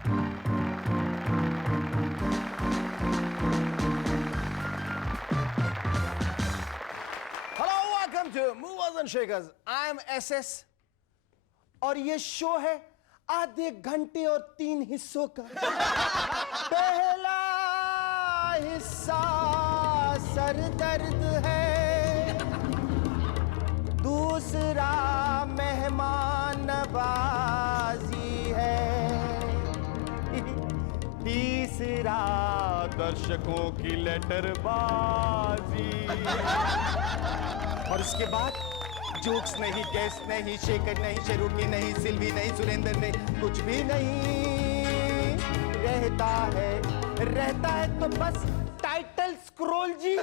Welcome to Movers and Shakers. I am SS और ये show है आधे घंटे और 3 हिस्सों का। पहला हिस्सा सर दर्द है, दूसरा मेहमान नवाजी है, तीसरा दर्शकों की लेटरबाजी और इसके बाद जोक्स नहीं, गेस्ट नहीं, शेखर नहीं, शेरुकी नहीं, सिल्वी नहीं, सुरेंद्र नहीं, कुछ भी नहीं रहता है तो बस टाइटल स्क्रॉल जी।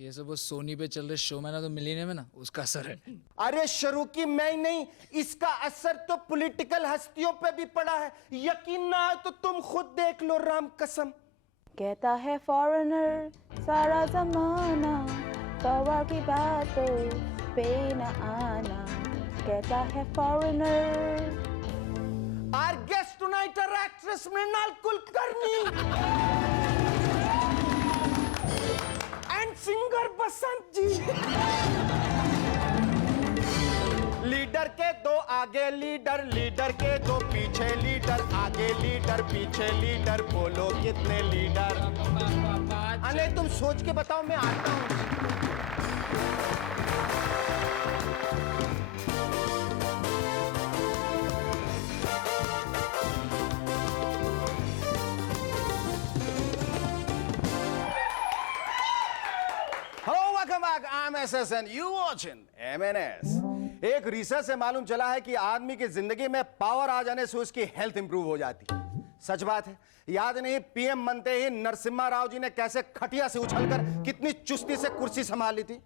ये सब वो सोनी पे चल रहे शो में ना, तो मिलीनियम में ना, उसका असर है। अरे शरुकी मैं नहीं, इसका असर तो पॉलिटिकल हस्तियों पे भी पड़ा है। यकीन ना आए तो तुम खुद देख लो, राम कसम। कहता है फॉरेनर सारा जमाना, तवा की बातों पे न आना। कहता है foreigner. Our guest tonight are actress Mrinal Kulkarni and singer Basant ji. Leader के दो आगे लीडर, लीडर के दो पीछे लीडर, आगे लीडर पीछे लीडर, बोलो कितने लीडर। अरे तुम सोच के बताओ, मैं आता हूँ। Hello, welcome back. I'm SS and you watching MNS. एक रिसर्च से मालूम चला है कि आदमी की जिंदगी में पावर आ जाने से उसकी हेल्थ इंप्रूव हो जाती है। सच बात है। याद नहीं पीएम बनते ही नरसिम्हा राव जी ने कैसे खटिया से उछलकर कितनी चुस्ती से कुर्सी संभाली थी।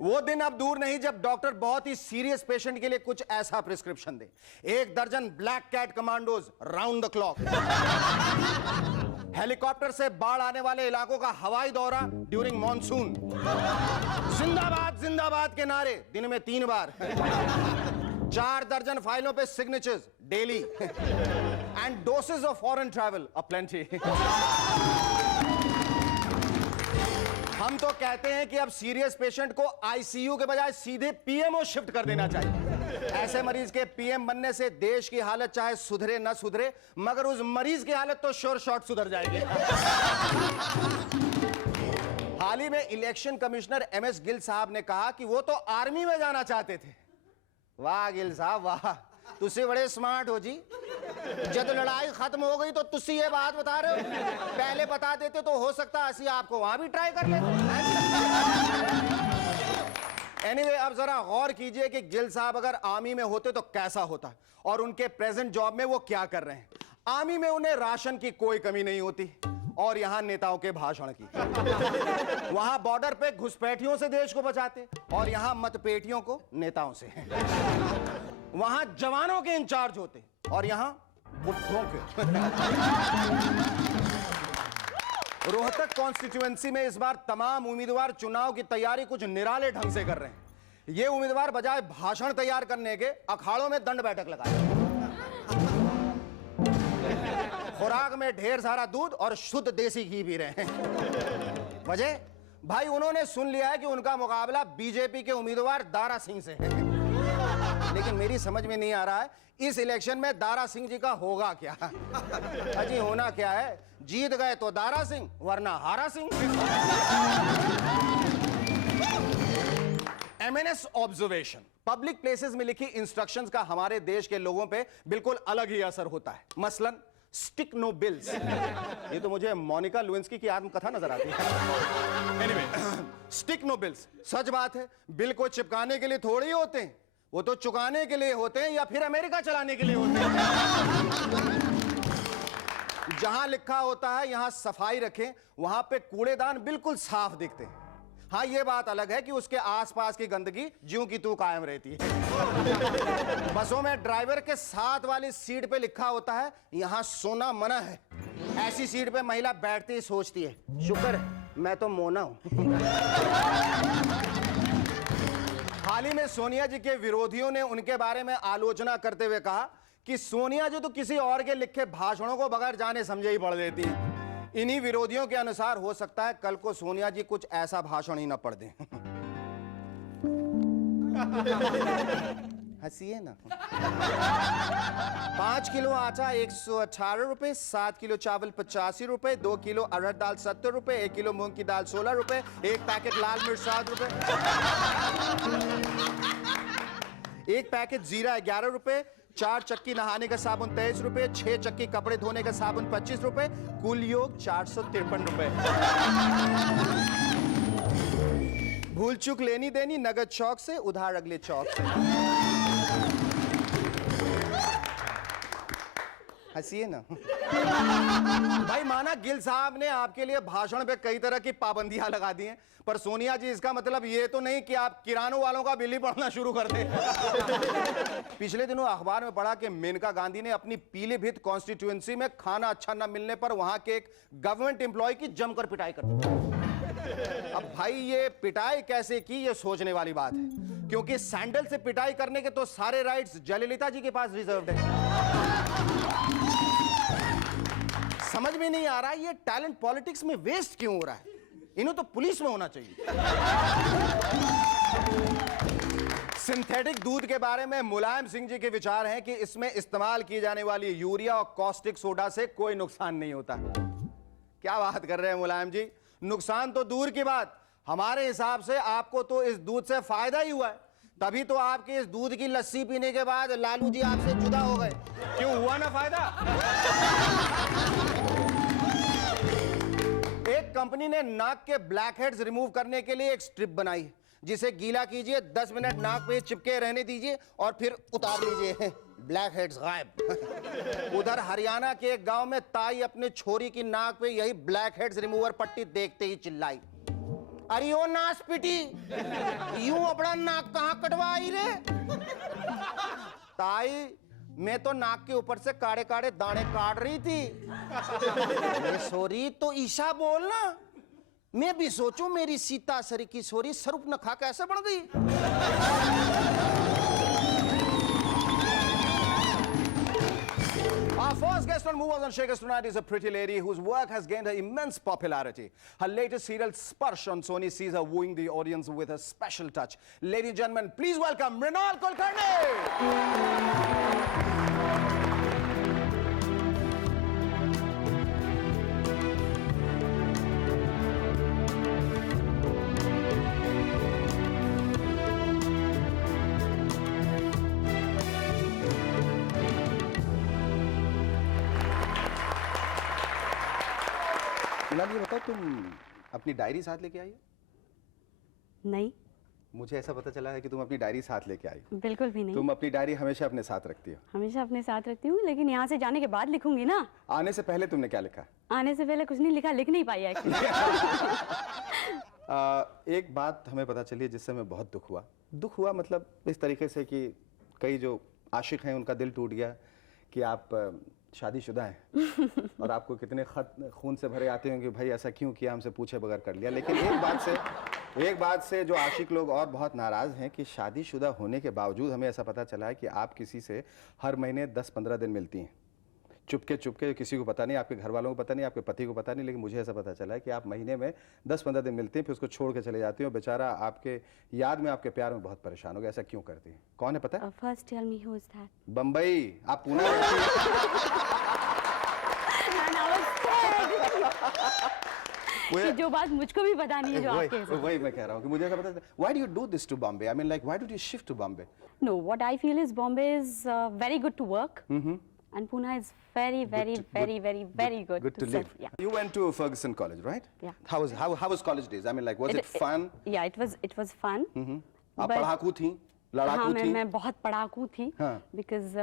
वो दिन अब दूर नहीं जब डॉक्टर बहुत ही सीरियस पेशेंट के लिए कुछ ऐसा प्रिस्क्रिप्शन दे, 1 दर्जन black cat commandos round the clock, helicopter से बाढ़ आने वाले इलाकों का हवाई दौरा ड्यूरिंग मॉनसून, जिंदाबाद जिंदाबाद के नारे दिन में 3 बार, 4 दर्जन फाइलों पे signatures daily, and doses of foreign travel aplenty. हम तो कहते हैं कि अब सीरियस पेशेंट को आईसीयू के बजाय सीधे पीएमओ शिफ्ट कर देना चाहिए। ऐसे मरीज के पीएम बनने से देश की हालत चाहे सुधरे न सुधरे, मगर उस मरीज की हालत तो श्योर शॉट सुधर जाएगी। हाल ही में इलेक्शन कमिश्नर एमएस गिल साहब ने कहा कि वो तो आर्मी में जाना चाहते थे। वाह गिल साहब वाह, तुसी बड़े स्मार्ट हो जी। जब लड़ाई खत्म हो गई तो तुसी ये बात बता रहे हो, पहले बता देते तो हो सकता है आपको वहां भी ट्राई कर लेते। एनीवे, अब जरा गौर कीजिए कि गिल साहब अगर आर्मी में होते तो कैसा होता, और उनके प्रेजेंट जॉब में वो क्या कर रहे हैं। आर्मी में उन्हें राशन की कोई कमी नहीं होती, और यहां नेताओं के भाषण की। वहां बॉर्डर पे घुसपैठियों से देश को बचाते, और यहां मतपेटियों को नेताओं से। वहां जवानों के इंचार्ज होते, और यहां बुढ़ों के। रोहतक कॉन्स्टिट्यूएंसी में इस बार तमाम उम्मीदवार चुनाव की तैयारी कुछ निराले ढंग से कर रहे हैं। ये उम्मीदवार बजाय भाषण तैयार करने के अखाड़ों में दंड बैठक लगाए, खुराक में ढेर सारा दूध और शुद्ध देसी घी पी रहे हैं। वजह भाई उन्होंने सुन लिया है कि उनका मुकाबला बीजेपी के उम्मीदवार दारा सिंह से है। लेकिन मेरी समझ में नहीं आ रहा है इस इलेक्शन में दारा सिंह जी का होगा क्या। अजी होना क्या है, जीत गए तो दारा सिंह, वरना हारा Singh. MNS observation, public places में लिखी इंस्ट्रक्शंस का हमारे देश के लोगों पे बिल्कुल अलग ही असर होता है। मसलन स्टिक नो बिल्स। ये तो मुझे मोनिका लुइंस्की की आत्मकथा नजर आती है। एनीवे, स्टिक नो बिल्स, सच बात है, बिल को चिपकाने के लिए थोड़ी होते हैं, वो तो चुकाने के लिए होते हैं या फिर अमेरिका चलाने के लिए होते हैं। जहां लिखा होता है यहां सफाई रखें, वहां पे कूड़ेदान बिल्कुल साफ दिखते हैं। हाँ, ये बात अलग है कि उसके आसपास की गंदगी ज्यों की त्यों कायम रहती है। बसों में ड्राइवर के साथ वाली सीट पे लिखा होता है यहां सोना मना है। ऐसी सीट पे महिला बैठती ही सोचती है, शुक्र है मैं तो मोना हूं। हाल ही में सोनिया जी के विरोधियों ने उनके बारे में आलोचना करते हुए कहा कि सोनिया जी तो किसी और के लिखे भाषणों को बगैर जाने समझे ही पढ़ देती हैं। इन्हीं विरोधियों के अनुसार हो सकता है कल को सोनिया जी कुछ ऐसा भाषण ही ना पढ़ दें। हंसिए ना। 5 किलो आटा 118 रुपए, 7 किलो चावल 85 रुपए, 2 किलो अरहर दाल 70 रुपए, 1 किलो मूंग की दाल 16 रुपए, 1 पैकेट लाल मिर्च 7 रुपए, 1 पैकेट जीरा 11 रुपए, 4 चक्की नहाने का साबुन 23 रुपए, 6 चक्की कपड़े धोने का साबुन 25 रुपए, कुल योग 453 रुपए। भूल चूक लेनी देनी नगद चौक से, उधार अगले चौक से। हंसिए ना। भाई माना गिल साहब ने आपके लिए भाषण पे कई तरह की पाबंदियां लगा दी हैं, पर सोनिया जी इसका मतलब ये तो नहीं कि आप किरानों वालों का बिल ही पढ़ना शुरू कर दें। पिछले दिनों अखबार में पढ़ा कि मेनका गांधी ने अपनी पीलीभीत कॉन्स्टिट्यूएंसी में खाना अच्छा न मिलने पर वहां के एक गवर्नमेंट एम्प्लॉय की जमकर पिटाई कर दी। अब भाई ये पिटाई कैसे की ये सोचने वाली बात है, क्योंकि सैंडल से पिटाई करने के तो सारे राइट्स जयललिता जी के पास रिजर्व्ड है। समझ में नहीं आ रहा ये टैलेंट पॉलिटिक्स में वेस्ट क्यों हो रहा है। इन्हें तो पुलिस में होना चाहिए। सिंथेटिक दूध के बारे में मुलायम सिंह जी के विचार हैं कि इसमें इस्तेमाल की जाने वाली यूरिया और कॉस्टिक सोडा से कोई नुकसान नहीं होता। क्या बात कर रहे हैं मुलायम जी, नुकसान तो दूर की बात, हमारे हिसाब से आपको तो इस दूध से फायदा ही हुआ है। तभी तो आपके इस दूध की लस्सी पीने के बाद लालू जी आपसे जुदा हो गए। क्यों हुआ ना फायदा। एक कंपनी ने नाक के ब्लैक हेड्स रिमूव करने के लिए एक स्ट्रिप बनाई, जिसे गीला कीजिए, 10 मिनट नाक पे चिपके रहने दीजिए और फिर उतार लीजिए, ब्लैक हेड्स गायब। उधर हरियाणा के एक गांव में ताई अपने छोरी की नाक पे यही ब्लैक हेड्स रिमूवर पट्टी देखते ही चिल्लाई, अरे ओ नास पिटी, यूं अपना नाक कहां कटवाई रे। ताई मैं तो नाक के ऊपर से काड़े काड़े दाने काट रही थी। सॉरी तो ईशा बोलना, मैं भी सोचूं मेरी सीता सरी की सोरी सरूप न खा कैसे बढ़ गई। Our first guest on Movers and Shakers tonight is a pretty lady whose work has gained her immense popularity. Her latest serial Sparsh on Sony sees her wooing the audience with a special touch. Ladies and gentlemen, please welcome Mrinal Kulkarni. Mrinal ये बताओ, तुम अपनी diary साथ लेके आई हो? नहीं, मुझे ऐसा पता चला है कि तुम अपनी डायरी साथ लेके आई हो। बिल्कुल भी नहीं। तुम अपनी डायरी हमेशा अपने साथ रखती हो? हमेशा अपने साथ रखती हूँ, लेकिन यहाँ से जाने के बाद लिखूंगी ना। आने से पहले तुमने क्या लिखा? आने से पहले कुछ नहीं लिखा, लिख नहीं पाई एक्चुअली। एक बात हमें पता चली जिससे हमें बहुत दुख हुआ। दुख हुआ मतलब इस तरीके से कि कई जो आशिक हैं उनका दिल टूट गया कि आप शादीशुदा हैं और आपको कितने खत खून से भरे आते होंगे, भाई ऐसा क्यों किया, हमसे पूछे बगैर कर लिया। लेकिन एक बात से जो आशिक लोग और बहुत नाराज हैं कि शादीशुदा होने के बावजूद हमें ऐसा पता चला है कि आप किसी से हर महीने 10-15 दिन मिलती हैं, चुपके चुपके, किसी को पता नहीं, आपके घर वालों को पता नहीं, आपके पति को पता नहीं, लेकिन मुझे ऐसा पता चला है कि आप महीने में 10-15 दिन मिलते हैं, फिर उसको छोड़ के चले जाते हैं और बेचारा आपके याद में, आपके प्यार में बहुत परेशान हो गया। ऐसा क्यों करती हैं? कौन है पता है? First tell me who is that. Bombay. आप पुणे कि जो बात मुझको भी पता नहीं है जो आपके हैं। वही मैं कह रहा हूँ कि मुझे ऐसा पता है। Why do you do this to Bombay? I mean, like, why did you shift to Bombay? No, what I feel is Bombay is very good to work, and Pune is very good to live. Yeah. You went to Ferguson College, right? Yeah. How was college days? I mean, like, was it fun? Yeah, it was fun. आप पढ़ाकू थी, लड़ाकू हाँ, थी? मैं बहुत पढ़ाकू थी, because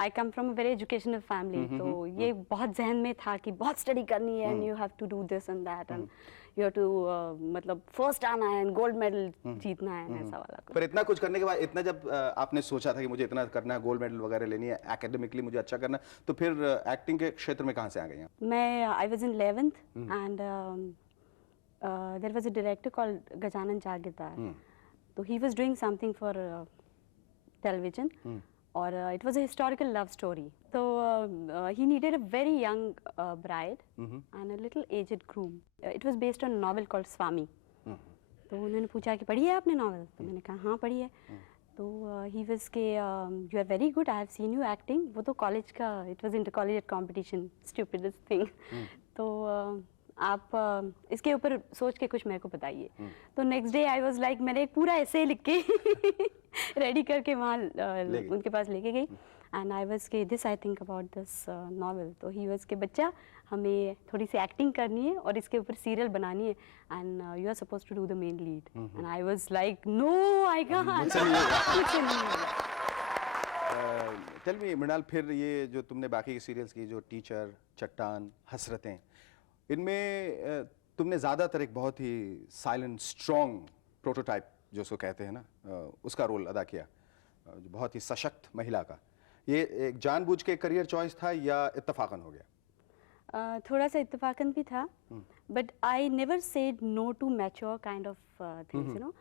I come from a very educational family. तो ये बहुत जहन में था कि बहुत स्टडी करनी है, and you have to do this and that, and you have to मतलब फर्स्ट आना है, and गोल्ड मेडल जीतना है, ऐसा वाला कुछ। पर इतना कुछ करने के बाद, इतना जब आपने सोचा था कि मुझे इतना करना है, गोल्ड मेडल वगैरह लेनी है, एकेडमिकली मुझे अच्छा करना है, तो फिर एक्टिंग के क्षेत्र में कहाँ से आ गई? मैं I was in 11th and there was a director called Gajanan चारगिदार। तो he was doing something for television, or it was a historical love story. So he needed a very young bride and a little aged groom. It was based on a novel called Swami. तो उन्होंने पूछा कि पढ़ी है आपने novel? तो मैंने कहा हाँ पढ़ी है. तो ही वाज के you are very good, I have seen you acting. वो तो कॉलेज का, it was inter college competition, stupidest thing. तो आप इसके ऊपर सोच के कुछ मेरे को बताइए. तो next day I was like, मैंने एक पूरा ऐसे लिख के रेडी करके वहाँ उनके पास लेके गई. एंड आई वाज के this I think about this novel. तो ही वाज के बच्चा हमें थोड़ी सी एक्टिंग करनी है और इसके ऊपर सीरियल बनानी है, and you are suppose to do the main lead. And I was like no I can't. Tell me Mrinal, फिर ये जो तुमने बाकी के सीरियल्स की, जो टीचर, चट्टान, हसरतें, इनमें तुमने ज़्यादातर एक बहुत ही साइलेंट स्ट्रॉन्ग प्रोटोटाइप जो उसको कहते हैं ना, उसका रोल अदा किया, जो बहुत ही सशक्त महिला का. ये एक जानबूझ के करियर चॉइस था या इत्तेफाकन हो गया? थोड़ा सा इत्तेफाकन भी था, but I never said no to mature kind of things, you know.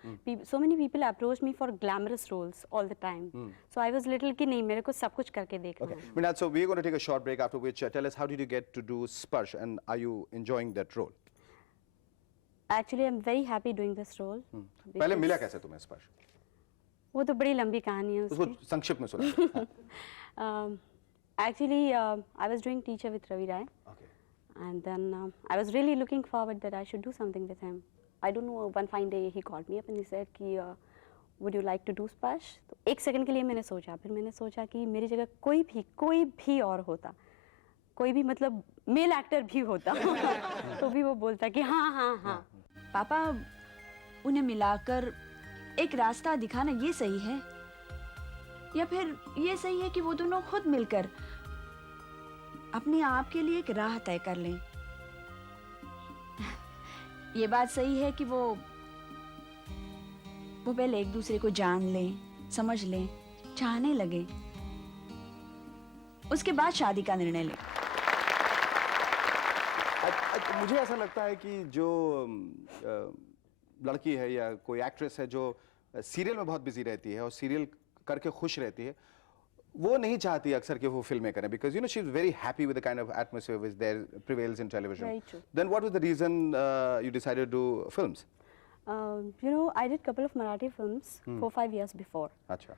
So many people approach me for glamorous roles all the time. So I was little कि नहीं, मेरे को सब कुछ करके देखना है. Okay, Mrinal, so we're going to take a short break, after which tell us how did you get to do Sparsh and are you enjoying that role? Actually I'm very happy doing this role. पहले मिला कैसे तुम्हें स्पर्श? वो तो बड़ी लंबी कहानी है उसको उसकी. संक्षिप्त में सुना. Actually I was doing teacher with Ravi Rai. Okay. And then I was really looking forward that I should do something with him. I don't know, one fine day he called me up and he said कि would you like to do Sparsh? तो एक second के लिए मैंने सोचा, फिर मैंने सोचा कि मेरी जगह कोई भी और होता, कोई भी मतलब मेल एक्टर भी होता तो भी वो बोलता कि हाँ हाँ हाँ. पापा, उन्हें मिलाकर एक रास्ता दिखाना ये सही है, या फिर ये सही है कि वो दोनों खुद मिलकर अपने आप के लिए एक राह तय कर लें? ये बात सही है कि वो पहले एक दूसरे को जान लें, समझ लें, चाहने लगे, उसके बाद शादी का निर्णय लें. मुझे ऐसा लगता है कि जो लड़की है या कोई एक्ट्रेस है जो सीरियल में बहुत बिजी रहती है और सीरियल करके खुश रहती है, वो नहीं चाहती अक्सर कि वो फिल्में करें, because you know she is very happy with the kind of atmosphere which there prevails in television. Very true. Then what was the reason you decided to do films? You know, I did couple of Marathi films 4-5 years before. अच्छा.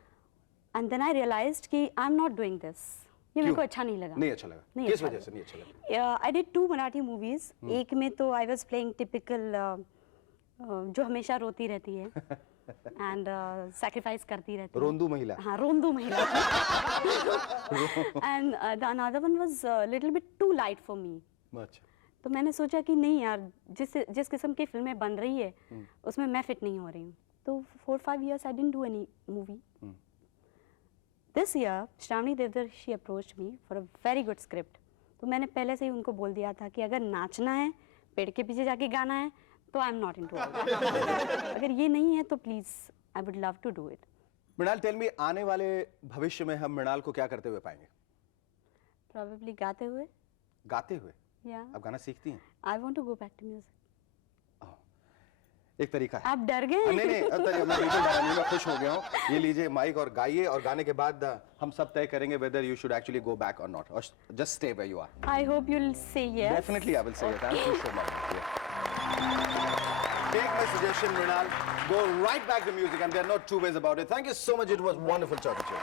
And then I realized कि I'm not doing this. ये मेरे को अच्छा नहीं लगा. नहीं अच्छा लगा. नहीं किस अच्छा वजह लगा. से नहीं अच्छा लगा? I did 2 Marathi movies. एक में तो I was playing typical जो हमेशा रोती रहती है and sacrifice करती रहती है. रोंदू महिला. हाँ, रोंदू महिला. And the another one was a little bit too light for me. अच्छा. तो मैंने सोचा कि नहीं यार, जिस किस्म की फिल्में बन रही है उसमें मैं फिट नहीं हो रही हूँ. तो 4-5 years I didn't do any movie. This year Shravani Devdar, she approached me for a very good script. तो मैंने पहले से ही उनको बोल दिया था कि अगर नाचना है, पेड़ के पीछे जाके गाना है, तो I am not into all. अगर ये नहीं है तो please I would love to do it. Mrinal, tell me, आने वाले भविष्य में हम मृणाल को क्या करते हुए पाएंगे? प्रोबेबली गाते हुए. गाते हुए? या आप गाना सीखती हैं? I want to go back to music. एक तरीका है. आप डर गए? नहीं नहीं, मैं बिल्कुल डरा नहीं, मैं खुश हो गया हूँ. ये लीजिए माइक और गाइए, और गाने के बाद हम सब तय करेंगे whether you should actually go back or not, or just stay where you are. I hope you'll say yes. Definitely I will say it. Thank you so much. Take my suggestion, Mrinal. Go right back to music, and there are no two ways about it. Thank you so much. It was wonderful talking to you.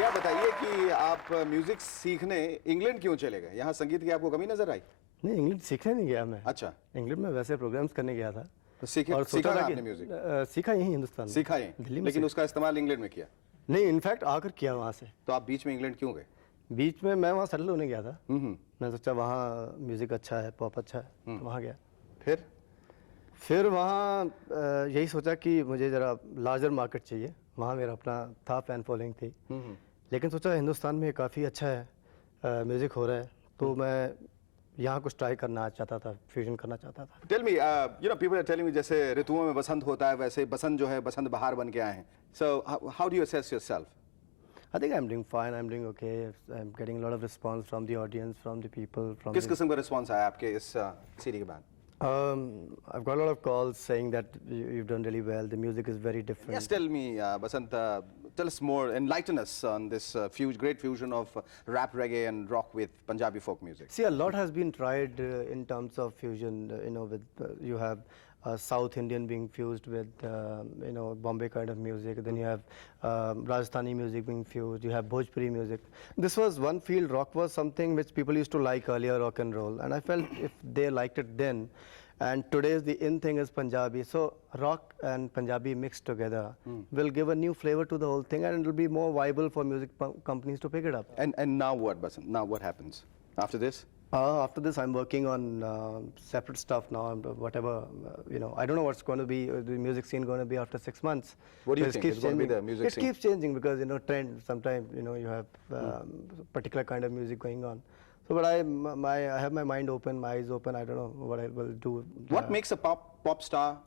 यह बताइए कि आप music सीखने England क्यों चले गए? यहाँ संगीत की आपको कमी नजर आई? नहीं, इंग्लैंड सीखने नहीं गया मैं. अच्छा. इंग्लैंड में वैसे प्रोग्राम्स करने गया था. तो सीखा आपने म्यूजिक? सीखा यहीं हिंदुस्तान में. सीखा यहीं, दिल्ली में. लेकिन उसका इस्तेमाल इंग्लैंड में किया? नहीं, इनफैक्ट आकर किया वहाँ से. तो आप बीच में इंग्लैंड क्यों गए? बीच में मैं वहाँ सेटल होने गया था. मैं सोचा वहाँ म्यूजिक अच्छा है, पॉप अच्छा है, तो वहाँ गया. फिर वहाँ यही सोचा कि मुझे ज़रा लार्जर मार्केट चाहिए. वहाँ मेरा अपना था, फैन फॉलोइंग थी. लेकिन सोचा हिंदुस्तान में काफ़ी अच्छा है म्यूज़िक हो रहा है, तो मैं यहाँ कुछ ट्राई करना चाहता था, फ्यूजन करना चाहता था. Tell me, you know, people are telling me जैसे ऋतुओं में बसंत होता है, वैसे बसंत जो है बसंत बहार बन के आए हैं. So how do you assess yourself? I think I'm doing fine. I'm doing okay. I'm getting a lot of response from the audience, from the people. किस किस्म का रिस्पॉन्स आया आपके इस सीडी के बाद? I've got a lot of calls saying that you've done really well. The music is very different. Yes, tell me, Basant, tell us more, enlighten us on this great fusion of rap, reggae and rock with Punjabi folk music. See, a lot has been tried in terms of fusion. With you have South Indian being fused with Bombay kind of music. Then you have Rajasthani music being fused. You have Bhojpuri music. This was one field. Rock was something which people used to like earlier, rock and roll. And I felt if they liked it then, and today's the in thing is Punjabi. So rock and Punjabi mixed together will give a new flavor to the whole thing, and it will be more viable for music companies to pick it up. And now what, Basant? Now what happens after this? After this, I'm working on separate stuff now. Whatever, I don't know what's going to be the music scene going to be after 6 months. What do you It think keeps is going to be changing. the music It scene? keeps changing because trend. Sometimes you have particular kind of music going on. So, but I have my mind open, my eyes open. I don't know what I will do. What makes a pop star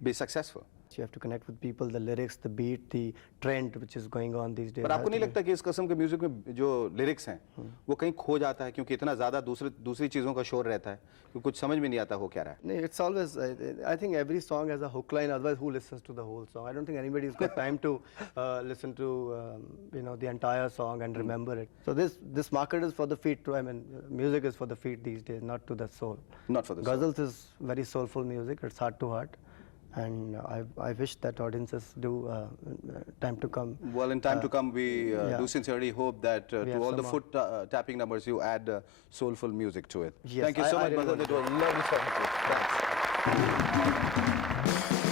be successful? You have to connect with people, the lyrics, the beat, the trend which is going on these days. पर आपको नहीं लगता कि इस किस्म के music में जो लिरिक्स हैं वो कहीं खो जाता है क्योंकि इतना ज़्यादा दूसरी चीज़ों का शोर रहता है कि कुछ समझ में नहीं आता हो क्या रहा है? No, it's always, I think every song has a hook line, otherwise who listens to the whole song? I don't think anybody's got time to listen to, the entire song and remember it. So this market is for the feet too. I mean, music is for the feet these days, not to the soul. Not for the soul. Ghazals is very soulful music, it's heart to heart. And I wish that audiences do time to come. Well, in time to come, we do sincerely hope that to have all the some foot tapping numbers, you add soulful music to it. Yes, Thank you so I much, really brother. want It was lovely talking to you. Thanks.